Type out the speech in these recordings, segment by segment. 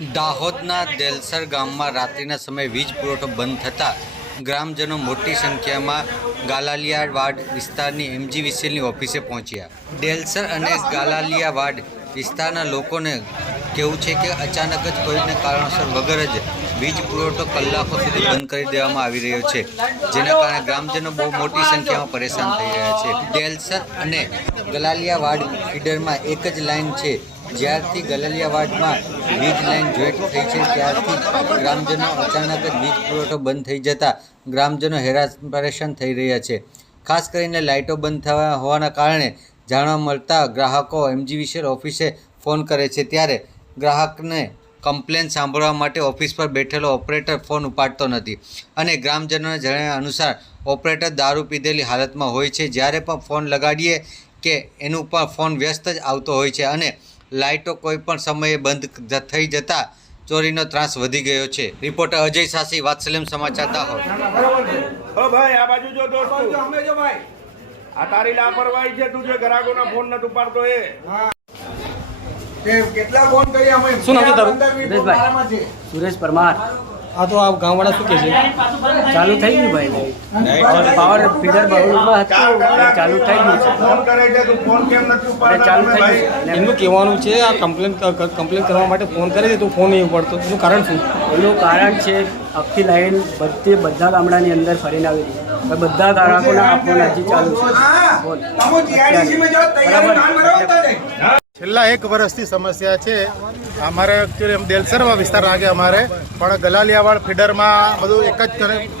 દાહોદના દેલસર ગામમાં રાત્રિના સમયે વીજ પુરવઠો બંધ થતાં ગ્રામજનો મોટી સંખ્યામાં ગાલાલિયા વાડ વિસ્તારની વિસેલની ઓફિસે પહોંચ્યા. દેલસર અને ગાલાલિયા વાડ વિસ્તારના લોકોને કેવું છે કે અચાનક જ કોઈને કારણોસર વગર જ વીજ પુરવઠો કલાકો સુધી બંધ કરી દેવામાં આવી રહ્યો છે, જેના કારણે ગ્રામજનો બહુ મોટી સંખ્યામાં પરેશાન થઈ રહ્યા છે. ડેલસર અને ગલાલિયા વાડ ફીડરમાં એક જ લાઇન છે જ્યારથી ગલલિયાવાડમાં વીજ લાઇન જોઈટ થઈ છે, ત્યારથી ગ્રામજનો અચાનક જ વીજ પુરવઠો બંધ થઈ જતા ગ્રામજનો હેરાન પરેશાન થઈ રહ્યા છે. ખાસ કરીને લાઇટો બંધ થવા હોવાના કારણે જાણવા મળતા ગ્રાહકો એમજીવીસીએલ ઓફિસે ફોન કરે છે. ત્યારે ગ્રાહકને કમ્પ્લેન સાંભળવા માટે ઓફિસ પર બેઠેલો ઓપરેટર ફોન ઉપાડતો નથી અને ગ્રામજનોના જણાવ્યા અનુસાર ઓપરેટર દારૂ પીધેલી હાલતમાં હોય છે. જ્યારે પણ ફોન લગાડીએ કે એનું પણ ફોન વ્યસ્ત જ આવતો હોય છે અને લાઇટો કોઈ પણ સમયે બંધ થઈ જતા ચોરીનો ત્રાસ વધી ગયો છે. રિપોર્ટર અજય સાસી વાત્સલ્યમ સમાચાર દાહોદ ઓ ભાઈ આ બાજુ જો ભાઈ આ તારી લાપરવાહી છે તું જે ગ્રાહકોના ફોન નથી ઉપાડતો એ. કેટલા ફોન કર્યા અમે? શું નામ તારું? સુરેશ પરમાર. આ તો આ ગામવાળા શું કહે છે? ચાલુ થઈ ગયું ભાઈ પાવર ફીડર બહુમાં હતું. ચાલુ થઈ ગયું છે. ફોન કરે છે તું ફોન કેમ નથી એ ચાલુ થઈ ગયું છે. એમનું કહેવાનું છે આ કમ્પ્લેન કમ્પ્લેન કરવા માટે ફોન કરે છે તો ફોન નહીં ઉપાડતો. એનું કારણ શું? એનું કારણ છે આખી લાઈન બધી બધા ગામડાની અંદર ફરીને આવી હતી બધા ગ્રાહકોના આ ફોન હજી ચાલુ છે. હા, છેલ્લા એક વર્ષથી સમસ્યા છે. અમારે એકચ્યુઅલી એમ દેલસરમાં વિસ્તાર લાગે અમારે, પણ ગલાલિયાવાડ ફીડરમાં બધું એક જ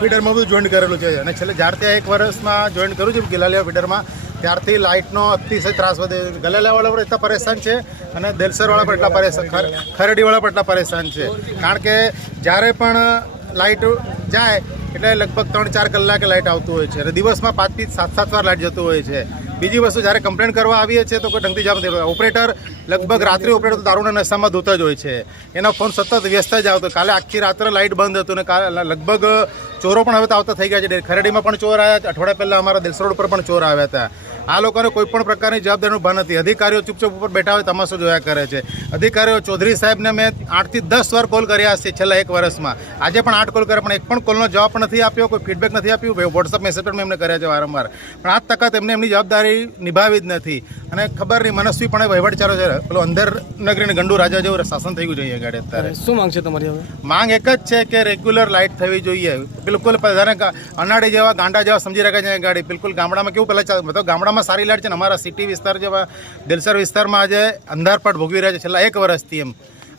ફીડરમાં બધું જોઈન્ટ કરેલું છે. અને છેલ્લે જ્યારથી એક વર્ષમાં જોઈન્ટ કર્યું છે ગલાલિયા ફીડરમાં, ત્યારથી લાઇટનો અતિશય ત્રાસ વધે. ગલાલિયાવાળા પર એટલા પરેશાન છે અને દેલસરવાળા પર એટલા પરેશાન, ખર- ખરડીવાળા પર એટલા પરેશાન છે. કારણ કે જ્યારે પણ લાઇટ જાય, એટલે લગભગ ત્રણ ચાર કલાકે લાઇટ આવતું હોય છે. અને દિવસમાં પાંચથી સાત સાત વાર લાઇટ જતું હોય છે. બીજી વસ્તુ, જ્યારે કમ્પ્લેન કરવા આવીએ છીએ તો કોઈ ઢંગથી જવાબ નથી. ઓપરેટર લગભગ રાત્રે ઓપરેટર દારૂના નશામાં ધોતા જ હોય છે. એનો ફોન સતત વ્યસ્ત જ આવતો. કાલે આખી રાત્રે લાઇટ બંધ હતું ને લગભગ ચોરો પણ હવે તો આવતા થઈ ગયા છે. ખરડીમાં પણ ચોર આવ્યા અઠવાડિયા પહેલાં અમારા દિલસર ઉપર પર પણ ચોર આવ્યા હતા. આ લોકોને કોઈ પણ પ્રકારની જવાબદારીનું ભાન નથી. અધિકારીઓ ચૂપચાપ ઉપર બેઠા હોય તમાશો જોયા કરે છે. અધિકારીઓ ચૌધરી સાહેબને મેં આઠથી દસ વાર કોલ કર્યા છે છેલ્લા એક વર્ષમાં. આજે પણ આઠ કોલ કર્યા પણ એક પણ કોલનો જવાબ નથી આપ્યો કોઈ ફીડબેક નથી આપ્યું. વોટ્સઅપ મેસેજ પણ મેં એમને કર્યા છે વારંવાર. પણ આજ તકાત એમને એમની જવાબદારી નિભાવી જ નથી. અને ખબર નહીં મનસ્વી પણ વહીવટ ચાલો છે. પેલો અંદર નગરીને ગંડુ રાજા જેવું શાસન થઈ ગયું જોઈએ ગાડી અત્યારે. શું માંગ છે તમારી હવે? માંગ એક જ છે કે રેગ્યુલર લાઇટ થવી જોઈએ. બિલકુલ અનાડી જેવા ગાંડા જેવા સમજી રાખે છે ગાડી બિલકુલ ગામડામાં કેવું પહેલાં મતલબ ગામડામાં સારી લાઇટ છે ને અમારા સિટી વિસ્તાર જેવા દિલસર વિસ્તારમાં આજે અંધારપટ ભોગવી રહ્યા છે. છેલ્લા એક વર્ષથી એમ.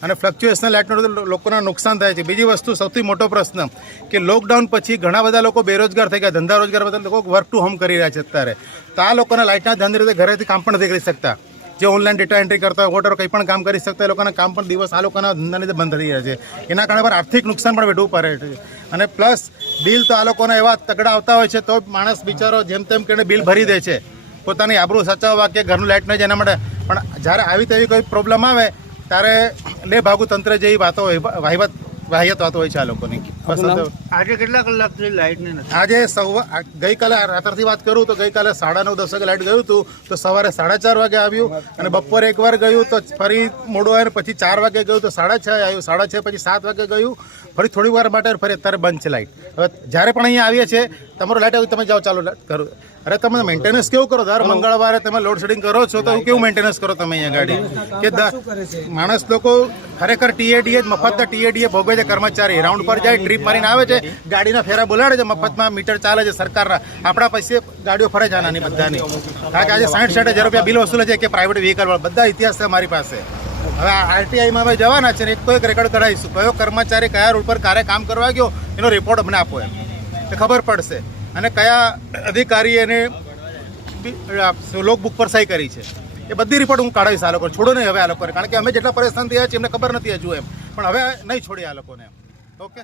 અને ફ્લક્ચ્યુએશન લાઇટનું લોકોને નુકસાન થાય છે. બીજી વસ્તુ, સૌથી મોટો પ્રશ્ન કે લોકડાઉન પછી ઘણા બધા લોકો બેરોજગાર થઈ ગયા. ધંધા રોજગાર બધા લોકો વર્ક ટુ હોમ કરી રહ્યા છે અત્યારે. તો આ લોકોને લાઇટના ધંધે રીતે ઘરેથી કામ પણ નથી કરી શકતા. જે ઓનલાઈન ડેટા એન્ટ્રી કરતા હોય વોટર કંઈ પણ કામ કરી શકતા એ લોકોના કામ પણ દિવસ આ લોકોના ધંધાને લીધે બંધ થઈ રહ્યા છે. એના કારણે પણ આર્થિક નુકસાન પણ વેઠવું પડે છે. અને પ્લસ બિલ તો આ લોકોના એવા તગડા આવતા હોય છે, તો માણસ બિચારો જેમ તેમ કરીને બિલ ભરી દે છે. પોતાની આબરૂ સચાવવા કે ઘરનું લાઇટ ન જાય એના માટે. પણ જ્યારે આવી તેવી કોઈ પ્રોબ્લેમ આવે, ત્યારે લે ભાગુ તંત્ર જેવી વાતો વાહિવત વાહિયત વાતો હોય છે આ લોકોની. આજે કેટલા કલાકથી લાઇટ નથી? આજે સવા ગઈકાલે રાત્રથી વાત કરું તો ગઈકાલે સાડા નવ દસ વાગે લાઇટ ગયું હતું તો સવારે સાડા ચાર વાગે આવ્યું અને બપોરે એક વાર ગયું તો ફરી મોડું આવ્યું પછી ચાર વાગે ગયું તો સાડા છ આવ્યું સાડા છ પછી સાત વાગે ગયું ફરી થોડી વાર માટે ફરી અત્યારે બંધ છે લાઇટ હવે જ્યારે પણ અહીંયા આવીએ છીએ તમારું લાઇટ આવ્યું તમે જાઓ ચાલુ લાઇટ કરો. અરે તમે મેન્ટેનન્સ કેવું કરો? દર મંગળવારે તમે લોડ શેડિંગ કરો છો તો કેવું મેન્ટેનન્સ કરો તમે અહીંયા ગાડી? કે દ- માણસ લોકો ખરેખર ટીએડીએ મફતના ટીએડીએ ભોગવે છે કર્મચારી. રાઉન્ડ પર જાય ટ્રીપ મારીને આવે છે ગાડીના ફેરા બોલાડે છે મફતમાં મીટર ચાલે છે સરકારના. આપણા પૈસે ગાડીઓ ફરે છે આનાની બધાની. કારણ કે આજે સાઠ સાઠ હજાર રૂપિયા બિલ વસૂલે છે કે પ્રાઇવેટ વ્હીકલ બધા ઇતિહાસ છે મારી પાસે. હવે આરટીઆઈમાં અમે જવાના છે ને એક કોઈક રેકોર્ડ કરાવીશું કયો કર્મચારી કયા રૂટ પર ક્યારે કામ કરવા ગયો એનો રિપોર્ટ અમને આપો એમ. તો ખબર પડશે. અને કયા અધિકારી એને લોકબુક પર સહી કરી છે. એ બધી રિપોર્ટ હું કાઢાવીશ આ લોકો છોડો નહીં હવે આ લોકોને. કારણ કે અમે જેટલા પરેશાન થયા છીએ, એમને ખબર નથી હજુ એમ. પણ હવે નહીં છોડીએ આ લોકોને ઓકે